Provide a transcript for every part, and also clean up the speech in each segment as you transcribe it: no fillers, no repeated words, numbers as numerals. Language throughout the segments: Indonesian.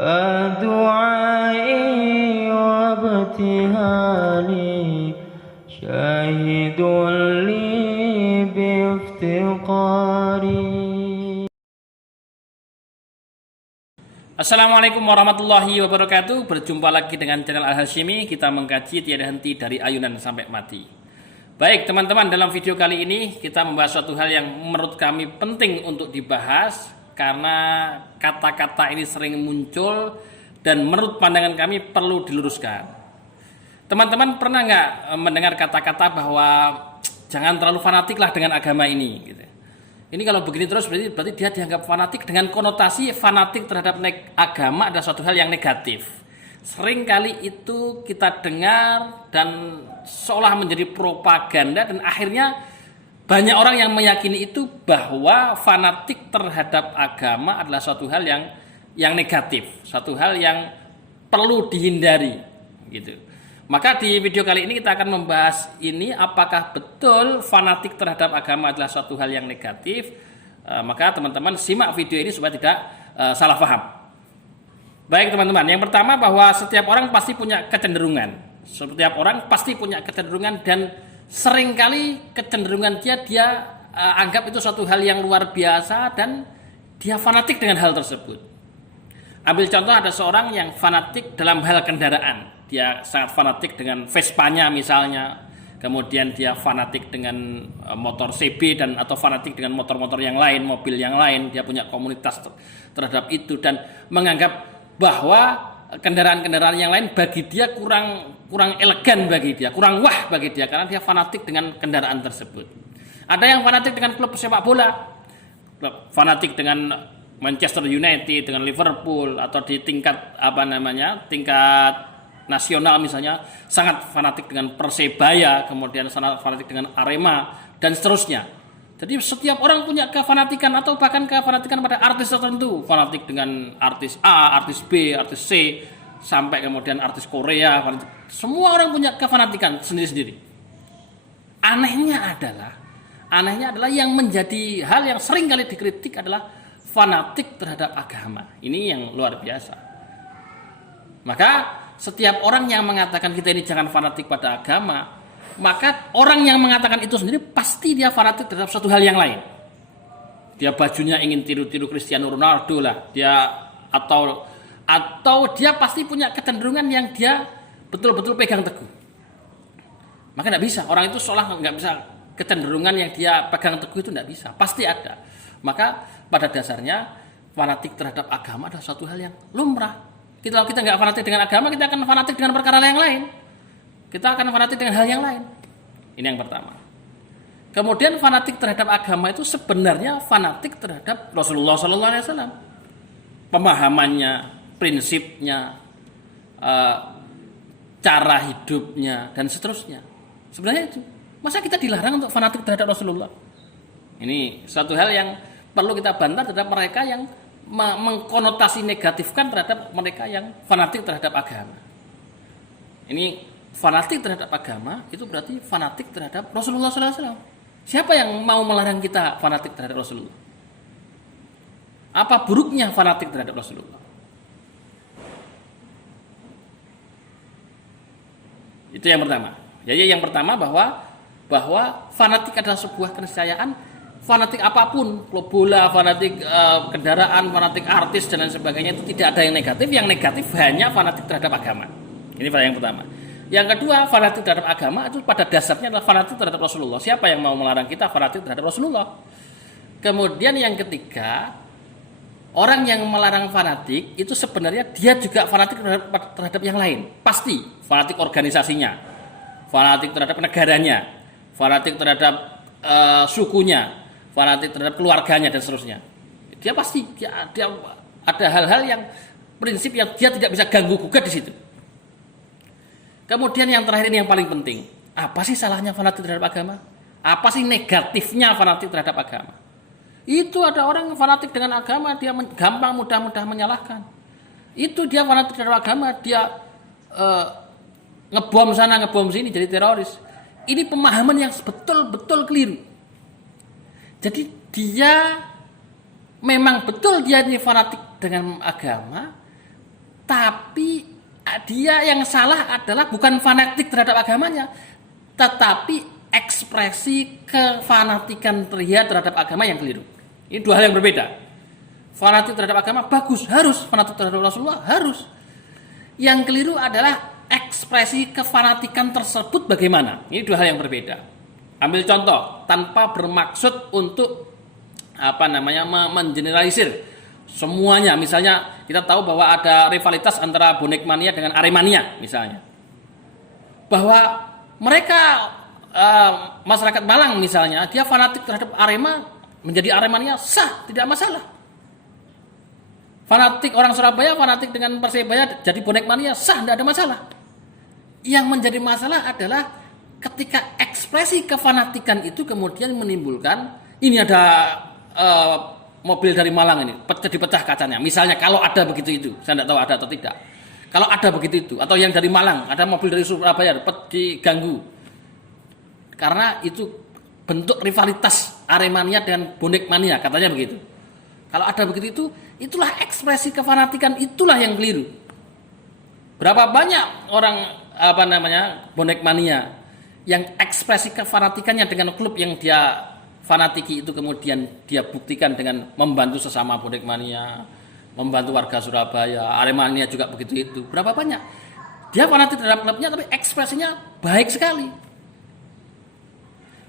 دعائي وابتهالي شاهد لي بافتقاري. Assalamualaikum warahmatullahi wabarakatuh. Berjumpa lagi dengan channel Al-Hashimi. Kita mengkaji tiada henti dari ayunan sampai mati. Baik teman-teman, dalam video kali ini kita membahas suatu hal yang menurut kami penting untuk dibahas, karena kata-kata ini sering muncul dan menurut pandangan kami perlu diluruskan. Teman-teman pernah nggak mendengar kata-kata bahwa jangan terlalu fanatik lah dengan agama ini gitu. Ini kalau begini terus berarti dia dianggap fanatik, dengan konotasi fanatik terhadap agama adalah suatu hal yang negatif. Sering kali itu kita dengar dan seolah menjadi propaganda, dan akhirnya banyak orang yang meyakini itu bahwa fanatik terhadap agama adalah suatu hal yang negatif, suatu hal yang perlu dihindari gitu. Maka di video kali ini kita akan membahas ini, apakah betul fanatik terhadap agama adalah suatu hal yang negatif. Maka teman-teman simak video ini supaya tidak salah paham. Baik teman-teman, yang pertama bahwa setiap orang pasti punya kecenderungan. Setiap orang pasti punya kecenderungan, dan seringkali kecenderungan dia anggap itu suatu hal yang luar biasa dan dia fanatik dengan hal tersebut. Ambil contoh, ada seorang yang fanatik dalam hal kendaraan. Dia sangat fanatik dengan Vespanya misalnya. Kemudian dia fanatik dengan motor CB atau fanatik dengan motor-motor yang lain, mobil yang lain. Dia punya komunitas terhadap itu dan menganggap bahwa kendaraan-kendaraan yang lain bagi dia kurang elegan, bagi dia kurang wah bagi dia, karena dia fanatik dengan kendaraan tersebut. Ada yang fanatik dengan klub sepak bola, fanatik dengan Manchester United, dengan Liverpool, atau di tingkat tingkat nasional misalnya sangat fanatik dengan Persebaya, kemudian sangat fanatik dengan Arema dan seterusnya. Jadi setiap orang punya kefanatikan, atau bahkan kefanatikan pada artis tertentu, fanatik dengan artis A, artis B, artis C, sampai kemudian artis Korea. Semua orang punya kefanatikan sendiri-sendiri. Anehnya adalah yang menjadi hal yang sering kali dikritik adalah fanatik terhadap agama. Ini yang luar biasa. Maka setiap orang yang mengatakan kita ini jangan fanatik pada agama, maka orang yang mengatakan itu sendiri pasti dia fanatik terhadap suatu hal yang lain. Dia bajunya ingin tiru-tiru Cristiano Ronaldo lah, atau dia pasti punya kecenderungan yang dia betul-betul pegang teguh. Maka tidak bisa, orang itu seolah nggak bisa, kecenderungan yang dia pegang teguh itu tidak bisa, pasti ada. Maka pada dasarnya fanatik terhadap agama adalah suatu hal yang lumrah. Kalau kita nggak fanatik dengan agama, kita akan fanatik dengan perkara yang lain. Kita akan fanatik dengan hal yang lain. Ini yang pertama. Kemudian fanatik terhadap agama itu sebenarnya fanatik terhadap Rasulullah SAW. Pemahamannya, prinsipnya, cara hidupnya, dan seterusnya. Sebenarnya itu. Masa kita dilarang untuk fanatik terhadap Rasulullah? Ini suatu hal yang perlu kita bantah terhadap mereka yang mengkonotasi negatifkan terhadap mereka yang fanatik terhadap agama. Ini fanatik terhadap agama itu berarti fanatik terhadap Rasulullah SAW. Siapa yang mau melarang kita fanatik terhadap Rasulullah? Apa buruknya fanatik terhadap Rasulullah? Itu yang pertama. Jadi yang pertama bahwa fanatik adalah sebuah keniscayaan. Fanatik apapun, klub bola, fanatik kendaraan, fanatik artis dan lain sebagainya, itu tidak ada yang negatif. Yang negatif hanya fanatik terhadap agama. Ini yang pertama. Yang kedua, fanatik terhadap agama itu pada dasarnya adalah fanatik terhadap Rasulullah. Siapa yang mau melarang kita fanatik terhadap Rasulullah? Kemudian yang ketiga, orang yang melarang fanatik itu sebenarnya dia juga fanatik terhadap yang lain. Pasti fanatik organisasinya, fanatik terhadap negaranya, fanatik terhadap sukunya, fanatik terhadap keluarganya dan seterusnya. Dia pasti dia ada hal-hal yang prinsip yang dia tidak bisa ganggu gugat di situ. Kemudian yang terakhir ini yang paling penting. Apa sih salahnya fanatik terhadap agama? Apa sih negatifnya fanatik terhadap agama? Itu ada orang yang fanatik dengan agama, dia gampang mudah menyalahkan. Itu dia fanatik terhadap agama, dia ngebom sana, ngebom sini, jadi teroris. Ini pemahaman yang betul-betul keliru. Jadi dia memang betul dia ini fanatik dengan agama, Tapi dia yang salah adalah bukan fanatik terhadap agamanya, tetapi ekspresi kefanatikan dia terhadap agama yang keliru. Ini dua hal yang berbeda. Fanatik terhadap agama bagus, harus. Fanatik terhadap Rasulullah harus. Yang keliru adalah ekspresi kefanatikan tersebut bagaimana. Ini dua hal yang berbeda. Ambil contoh tanpa bermaksud untuk mengeneralisir semuanya. Misalnya kita tahu bahwa ada rivalitas antara bonek mania dengan Aremania misalnya. Bahwa mereka masyarakat Malang misalnya, dia fanatik terhadap Arema, menjadi Aremania sah, tidak masalah. Fanatik orang Surabaya fanatik dengan Persebaya jadi bonek mania sah, tidak ada masalah. Yang menjadi masalah adalah ketika ekspresi kefanatikan itu kemudian menimbulkan, ini ada mobil dari Malang ini dipecah kacanya. Misalnya kalau ada begitu itu, saya tidak tahu ada atau tidak. Kalau ada begitu itu, atau yang dari Malang, ada mobil dari Surabaya diganggu. Karena itu bentuk rivalitas Aremania dengan bonek mania, katanya begitu. Kalau ada begitu itu, itulah ekspresi kefanatikan, itulah yang keliru. Berapa banyak orang bonek mania yang ekspresi kefanatikannya dengan klub yang dia fanatiki itu kemudian dia buktikan dengan membantu sesama bonek mania, membantu warga Surabaya, Aremania juga begitu itu. Berapa banyak? Dia fanatik terhadap klubnya tapi ekspresinya baik sekali.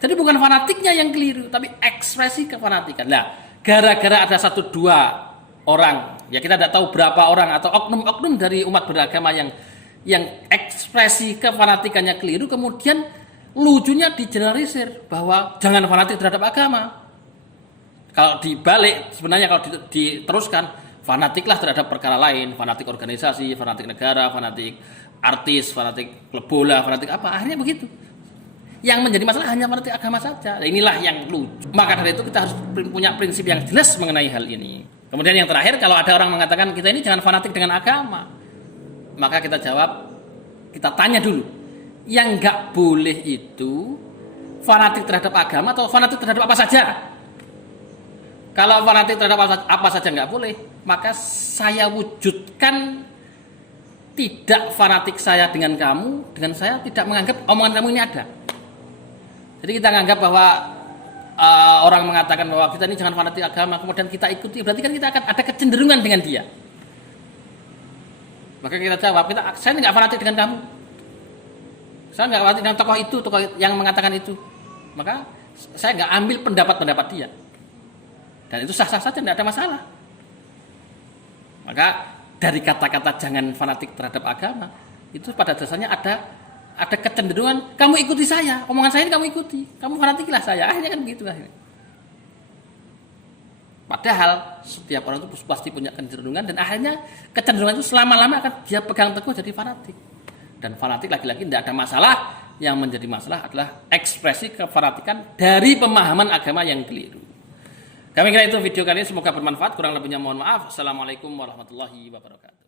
Jadi bukan fanatiknya yang keliru, tapi ekspresi kefanatikan. Nah, gara-gara ada 1-2 orang, ya kita tidak tahu berapa orang atau oknum-oknum dari umat beragama yang ekspresi kefanatikannya keliru, kemudian lucunya digeneralisir bahwa jangan fanatik terhadap agama. Kalau dibalik, sebenarnya kalau diteruskan, fanatiklah terhadap perkara lain, fanatik organisasi, fanatik negara, fanatik artis, fanatik klub bola, fanatik apa, akhirnya begitu. Yang menjadi masalah hanya fanatik agama saja. Nah, inilah yang lucu. Maka dari itu kita harus punya prinsip yang jelas mengenai hal ini. Kemudian yang terakhir, kalau ada orang mengatakan kita ini jangan fanatik dengan agama, maka kita jawab, kita tanya dulu, yang nggak boleh itu fanatik terhadap agama atau fanatik terhadap apa saja? Kalau fanatik terhadap apa saja nggak boleh, maka saya wujudkan tidak fanatik saya dengan kamu, dengan saya tidak menganggap omongan kamu ini ada. Jadi kita menganggap bahwa orang mengatakan bahwa kita ini jangan fanatik agama, kemudian kita ikuti, berarti kan kita akan ada kecenderungan dengan dia. Maka kita jawab, saya nggak fanatik dengan kamu. Saya nggak fanatik dengan tokoh itu, tokoh yang mengatakan itu. Maka saya nggak ambil pendapat dia. Dan itu sah-sah saja, tidak ada masalah. Maka dari kata-kata jangan fanatik terhadap agama, itu pada dasarnya ada kecenderungan kamu ikuti saya, omongan saya ini kamu ikuti, kamu fanatikilah saya, akhirnya kan begitu akhirnya. Padahal setiap orang itu pasti punya kecenderungan dan akhirnya kecenderungan itu selama-lama akan dia pegang teguh jadi fanatik. Dan fanatik lagi-lagi tidak ada masalah, yang menjadi masalah adalah ekspresi kefanatikan dari pemahaman agama yang keliru. Kami kira itu video kali ini, semoga bermanfaat, kurang lebihnya mohon maaf. Assalamualaikum warahmatullahi wabarakatuh.